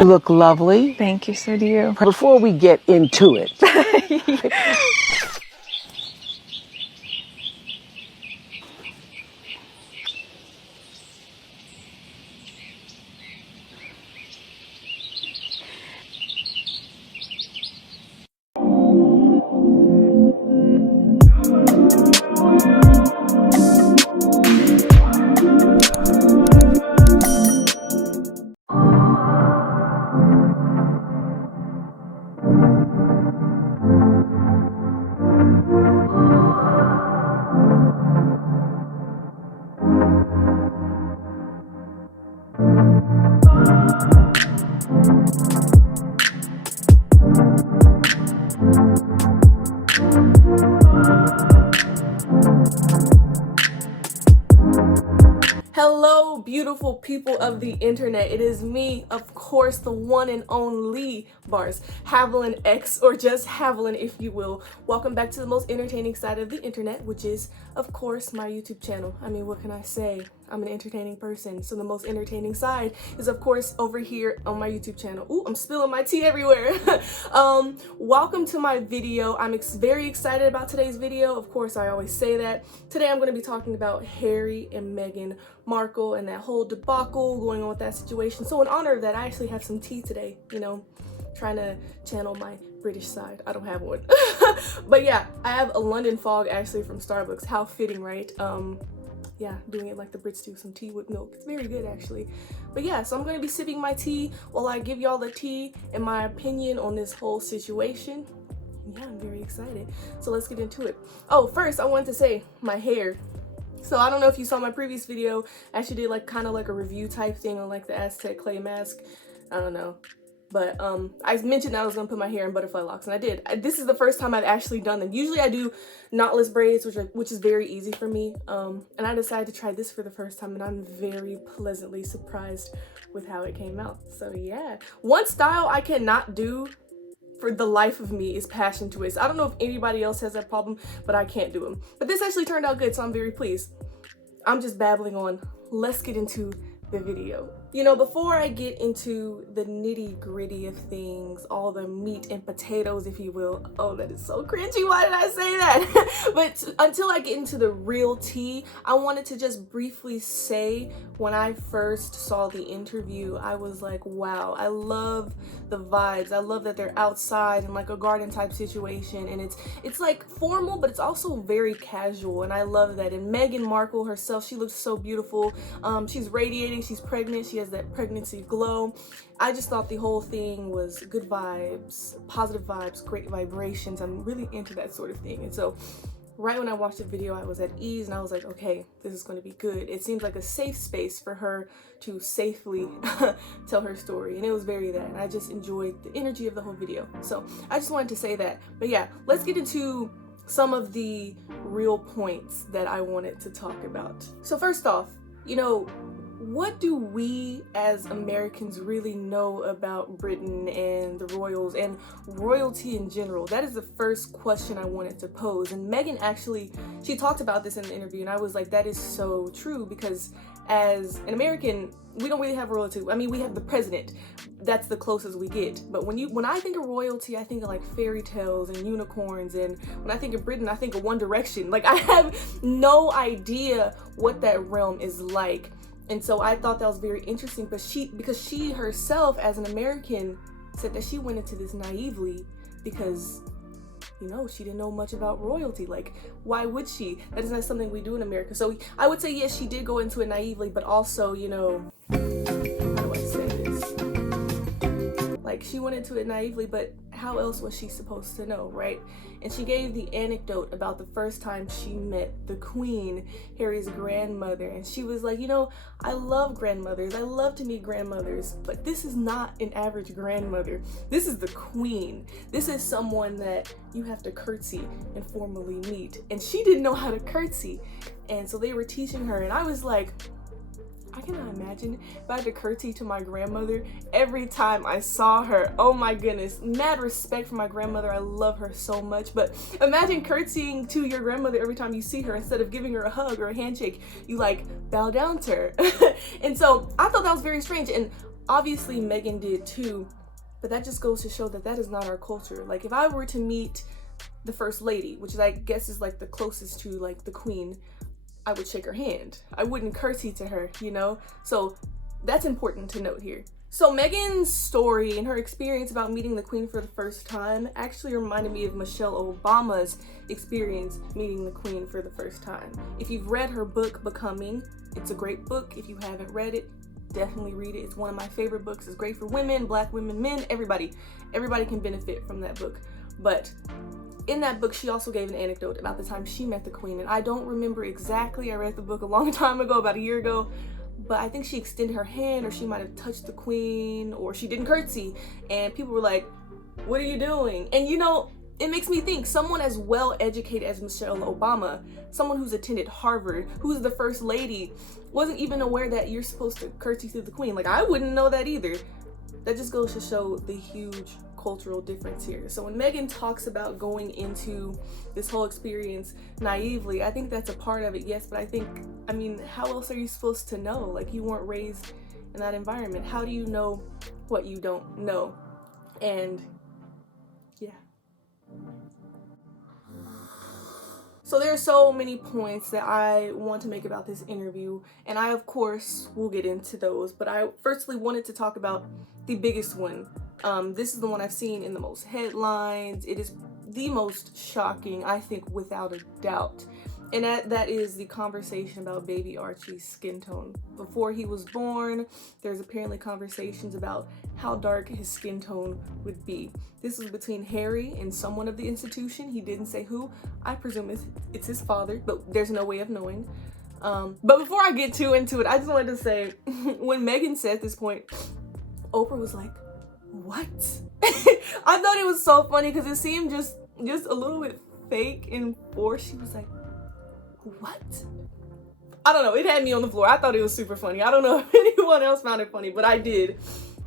You look lovely. Thank you, so do you. Before we get into it, Hello, beautiful people of the internet. It is me, of course, the one and only Bars, Haviland X, or just Haviland, if you will. Welcome back to the most entertaining side of the internet, which is, of course, my YouTube channel. I mean, what can I say? I'm an entertaining person, so the most entertaining side is, of course, over here on my YouTube channel. Ooh, I'm spilling my tea everywhere. Welcome to my video. I'm very excited about today's video. Of course, I always say that. Today, I'm going to be talking about Harry and Meghan Markle and that whole debacle going on with that situation. So in honor of that, I actually have some tea today, you know, trying to channel my British side. I don't have one. But yeah, I have a London fog actually from Starbucks. How fitting, right? Yeah, doing it like the Brits do, some tea with milk. It's very good actually. But yeah, so I'm going to be sipping my tea while I give y'all the tea and my opinion on this whole situation. Yeah, I'm very excited. So let's get into it. Oh, first I wanted to say my hair. So I don't know if you saw my previous video. I actually did like kind of like a review type thing on like the Aztec clay mask. I don't know. But I mentioned I was gonna put my hair in butterfly locks, and I did. This is the first time I've actually done them. Usually I do knotless braids, which is very easy for me. And I decided to try this for the first time, and I'm very pleasantly surprised with how it came out. So yeah, one style I cannot do for the life of me is passion twists. I don't know if anybody else has that problem, but I can't do them. But this actually turned out good, so I'm very pleased. I'm just babbling on. Let's get into the video. You know, before I get into the nitty gritty of things, all the meat and potatoes, if you will. Oh, that is so cringy. Why did I say that? But until I get into the real tea, I wanted to just briefly say when I first saw the interview, I was like, wow, I love the vibes. I love that they're outside in like a garden type situation, and it's like formal, but it's also very casual, and I love that. And Meghan Markle herself, she looks so beautiful. She's radiating, she's pregnant, she has that pregnancy glow. I just thought the whole thing was good vibes, positive vibes, great vibrations. I'm really into that sort of thing. And so right when I watched the video, I was at ease, and I was like, okay, this is going to be good. It seems like a safe space for her to safely tell her story, and it was very that, and I just enjoyed the energy of the whole video. So I just wanted to say that. But yeah, let's get into some of the real points that I wanted to talk about. So first off, you know, what do we as Americans really know about Britain and the royals and royalty in general? That is the first question I wanted to pose. And Meghan actually, she talked about this in the interview, and I was like, that is so true, because as an American, we don't really have royalty. I mean, we have the president. That's the closest we get. But when I think of royalty, I think of like fairy tales and unicorns. And when I think of Britain, I think of One Direction. Like, I have no idea what that realm is like. And so I thought that was very interesting, but because she herself as an American said that she went into this naively because, you know, she didn't know much about royalty. Like, why would she? That is not something we do in America. So I would say, yes, she did go into it naively, but also, you know, how do I say this? Like, she went into it naively, but how else was she supposed to know, right? And she gave the anecdote about the first time she met the Queen, Harry's grandmother. And she was like, you know, I love grandmothers. I love to meet grandmothers, but this is not an average grandmother. This is the Queen. This is someone that you have to curtsy and formally meet. And she didn't know how to curtsy. And so they were teaching her. And I was like, I cannot imagine if I had to curtsy to my grandmother every time I saw her. Oh my goodness, mad respect for my grandmother. I love her so much. But imagine curtsying to your grandmother every time you see her. Instead of giving her a hug or a handshake, you like bow down to her. And so I thought that was very strange. And Obviously, Meghan did too, but that just goes to show that that is not our culture. Like, if I were to meet the first lady, which I guess is like the closest to like the queen, I would shake her hand. I wouldn't curtsy to her, you know? So that's important to note here. So Meghan's story and her experience about meeting the queen for the first time actually reminded me of Michelle Obama's experience meeting the queen for the first time. If you've read her book, Becoming, it's a great book. If you haven't read it, definitely read it. It's one of my favorite books. It's great for women, black women, men, everybody. Everybody can benefit from that book. But in that book, she also gave an anecdote about the time she met the queen. And I don't remember exactly. I read the book a long time ago, about a year ago. But I think she extended her hand, or she might have touched the queen, or she didn't curtsy. And people were like, what are you doing? And you know, it makes me think, someone as well educated as Michelle Obama, someone who's attended Harvard, who's the first lady, wasn't even aware that you're supposed to curtsy to the queen. Like, I wouldn't know that either. That just goes to show the huge cultural difference here. So when Meghan talks about going into this whole experience naively, I think that's a part of it, yes, but I mean, how else are you supposed to know? Like, you weren't raised in that environment. How do you know what you don't know? And yeah. So there are so many points that I want to make about this interview, and I of course will get into those, but I firstly wanted to talk about the biggest one. This is the one I've seen in the most headlines. It is the most shocking, I think, without a doubt. And that is the conversation about baby Archie's skin tone. Before he was born, there's apparently conversations about how dark his skin tone would be. This was between Harry and someone of the institution. He didn't say who. I presume it's his father, but there's no way of knowing. But before I get too into it, I just wanted to say, when Meghan said this point, Oprah was like, what? I thought it was so funny because it seemed just a little bit fake and forced. She was like, what? I don't know, it had me on the floor. I thought it was super funny. I don't know if anyone else found it funny, but I did.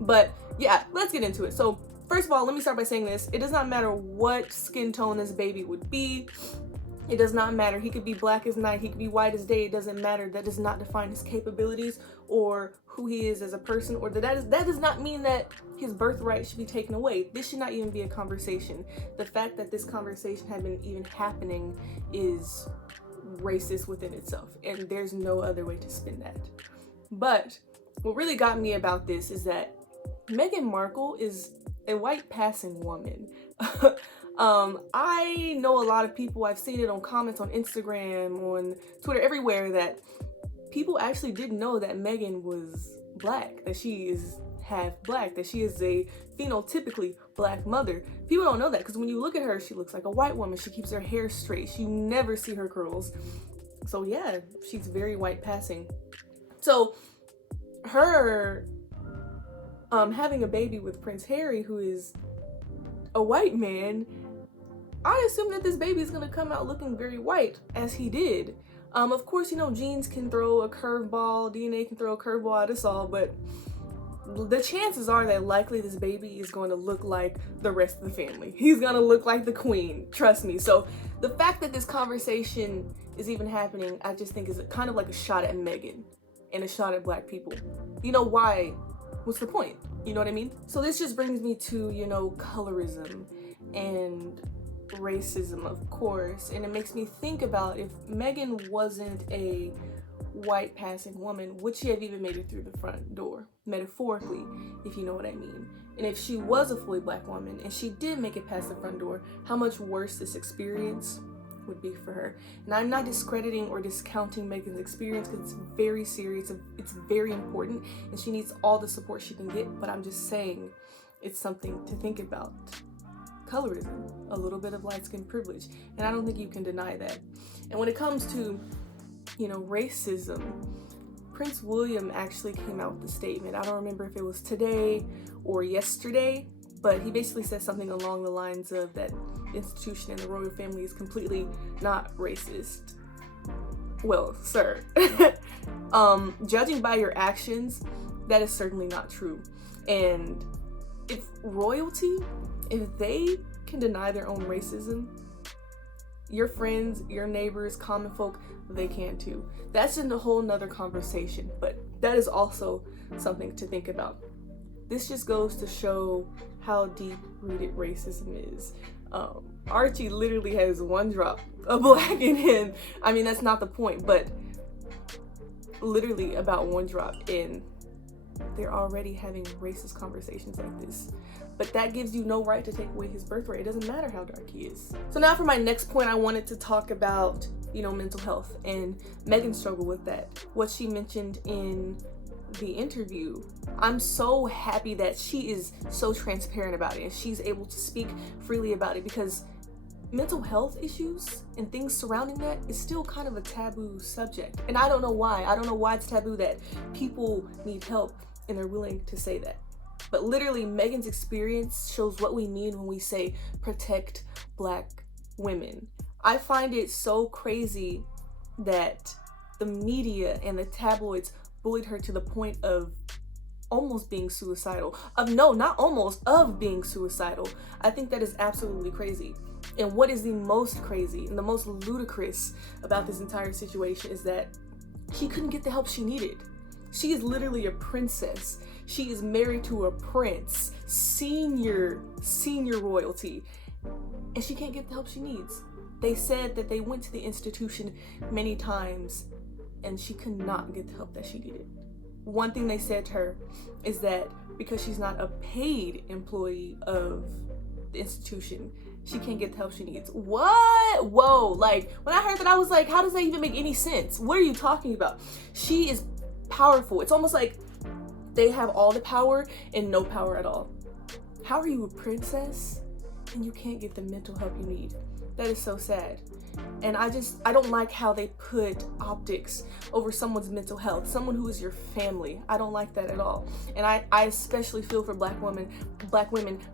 But yeah, let's get into it. So first of all, let me start by saying this. It does not matter what skin tone this baby would be. It does not matter. He could be black as night, he could be white as day. It doesn't matter. That does not define his capabilities or who he is as a person, or that does not mean that his birthright should be taken away. This should not even be a conversation. The fact that this conversation had been even happening is racist within itself, and there's no other way to spin that. But what really got me about this is that Meghan Markle is a white passing woman. I know a lot of people, I've seen it on comments on Instagram, on Twitter, everywhere, that people actually didn't know that Meghan was black, that she is half black, that she is a phenotypically black mother. People don't know that because when you look at her, she looks like a white woman. She keeps her hair straight. You never see her curls. So yeah, she's very white passing. So her having a baby with Prince Harry, who is a white man, I assume that this baby is going to come out looking very white, as he did. Of course, you know, genes can throw a curveball, DNA can throw a curveball at us all, but the chances are that likely this baby is going to look like the rest of the family. He's going to look like the queen, trust me. So the fact that this conversation is even happening, I just think is kind of like a shot at Meghan and a shot at black people. You know, why? What's the point? You know what I mean? So this just brings me to, you know, colorism and racism, of course, and it makes me think about, if Meghan wasn't a white passing woman, would she have even made it through the front door, metaphorically, if you know what I mean? And if she was a fully black woman and she did make it past the front door, how much worse this experience would be for her. And I'm not discrediting or discounting Meghan's experience, because it's very serious, it's very important, and she needs all the support she can get, but I'm just saying it's something to think about. Colorism, a little bit of light skin privilege, and I don't think you can deny that. And when it comes to, you know, racism, Prince William actually came out with a statement. I don't remember if it was today or yesterday, but he basically said something along the lines of that the institution and the royal family is completely not racist. Well, sir, judging by your actions, that is certainly not true. And if royalty, if they can deny their own racism, your friends, your neighbors, common folk, they can too. That's in a whole nother conversation, but that is also something to think about. this just goes to show how deep-rooted racism is. Archie literally has one drop of black in him. I mean, that's not the point, but literally about one drop in, they're already having racist conversations like this. But that gives you no right to take away his birthright. It doesn't matter how dark he is. So now for my next point, I wanted to talk about, mental health and Meghan's struggle with that. What she mentioned in the interview. I'm so happy that she is so transparent about it and she's able to speak freely about it, because mental health issues and things surrounding that is still kind of a taboo subject. And I don't know why. I don't know why it's taboo that people need help and they're willing to say that. But literally, Meghan's experience shows what we mean when we say protect Black women. I find it so crazy that the media and the tabloids bullied her to the point of almost being suicidal. Of being suicidal. I think that is absolutely crazy. And what is the most crazy and the most ludicrous about this entire situation is that she couldn't get the help she needed. She is literally a princess. She is married to a prince, senior royalty, and she can't get the help she needs. They said that they went to the institution many times and she could not get the help that she needed. One thing they said to her is that because she's not a paid employee of the institution, she can't get the help she needs. What? Whoa. Like, when I heard that, I was like, how does that even make any sense? What are you talking about? She is powerful. It's almost like they have all the power and no power at all. How are you a princess and you can't get the mental help you need? That is so sad. And I don't like how they put optics over someone's mental health, someone who is your family. I don't like that at all. And I especially feel for Black women,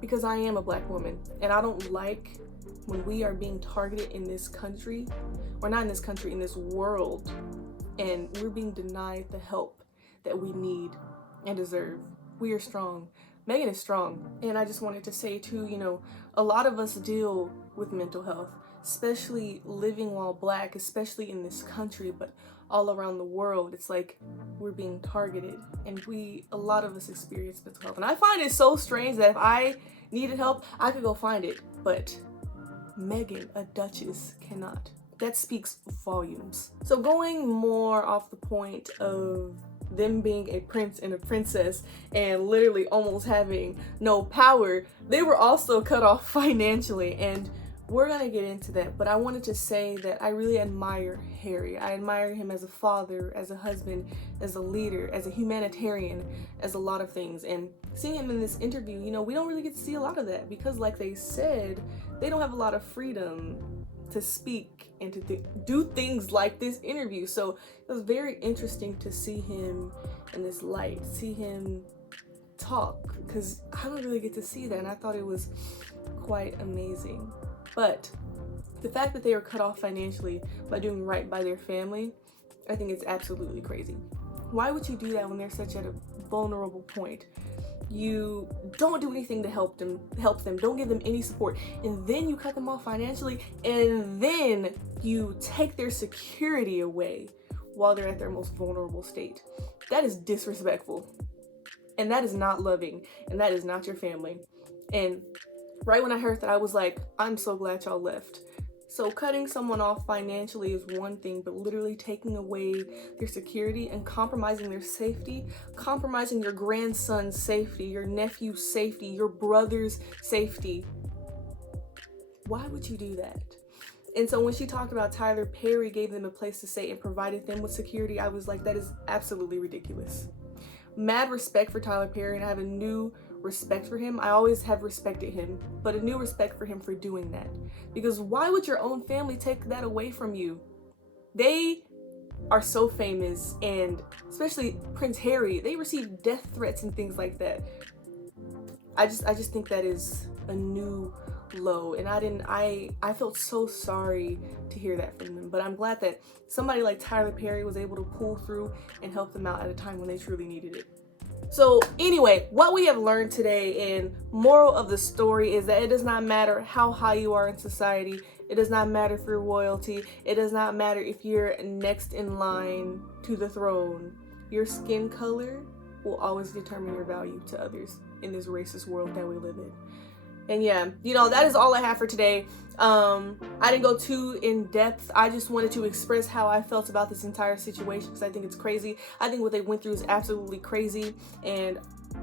because I am a Black woman. And I don't like when we are being targeted in this country, or not in this country, in this world, and we're being denied the help that we need and deserve. We are strong. Meghan is strong. And I just wanted to say too, a lot of us deal with mental health, especially living while Black, especially in this country, but all around the world. It's like we're being targeted, and a lot of us experience mental health. And I find it so strange that if I needed help, I could go find it, but Meghan, a duchess, cannot. That speaks volumes. So going more off the point of them being a prince and a princess and literally almost having no power, they were also cut off financially, and we're gonna get into that. But I wanted to say that I really admire Harry. I admire him as a father, as a husband, as a leader, as a humanitarian, as a lot of things. And seeing him in this interview, we don't really get to see a lot of that, because like they said, they don't have a lot of freedom to speak and to do things like this interview. So it was very interesting to see him in this light, see him talk, because I don't really get to see that, and I thought it was quite amazing. But the fact that they were cut off financially by doing right by their family, I think it's absolutely crazy. Why would you do that when they're such at a vulnerable point? You don't do anything to help them, don't give them any support, and then you cut them off financially, and then you take their security away while they're at their most vulnerable state. That is disrespectful, and that is not loving, and that is not your family. And right when I heard that, I was like, I'm so glad y'all left. So cutting someone off financially is one thing, but literally taking away their security and compromising their safety, compromising your grandson's safety, your nephew's safety, your brother's safety. Why would you do that? And so when she talked about Tyler Perry gave them a place to stay and provided them with security, I was like, that is absolutely ridiculous. Mad respect for Tyler Perry, and I have a new respect for him. I always have respected him, but a new respect for him for doing that. Because why would your own family take that away from you? They are so famous, and especially Prince Harry, they receive death threats and things like that. I just think that is a new low, and I felt so sorry to hear that from them. But I'm glad that somebody like Tyler Perry was able to pull through and help them out at a time when they truly needed it. So anyway, what we have learned today, and moral of the story, is that it does not matter how high you are in society. It does not matter for royalty. It does not matter if you're next in line to the throne. Your skin color will always determine your value to others. in this racist world that we live in. And yeah, you know, that is all I have for today. I didn't go too in depth. I just wanted to express how I felt about this entire situation because I think it's crazy. I think what they went through is absolutely crazy, and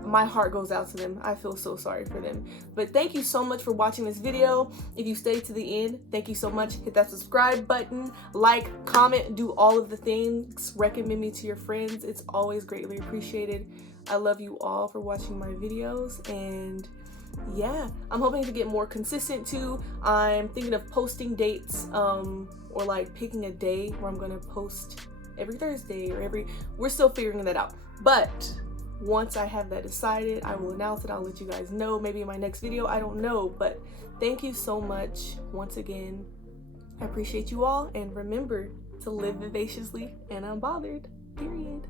my heart goes out to them. I feel so sorry for them. But thank you so much for watching this video. If you stayed to the end, thank you so much. Hit that subscribe button, like, comment, do all of the things. Recommend me to your friends. It's always greatly appreciated. I love you all for watching my videos, and yeah, I'm hoping to get more consistent too. I'm thinking of posting dates, or like picking a day where I'm gonna post every Thursday or we're still figuring that out. But once I have that decided, I will announce it. I'll let you guys know, maybe in my next video, I don't know. But thank you so much once again. I appreciate you all, and remember to live vivaciously and unbothered, period.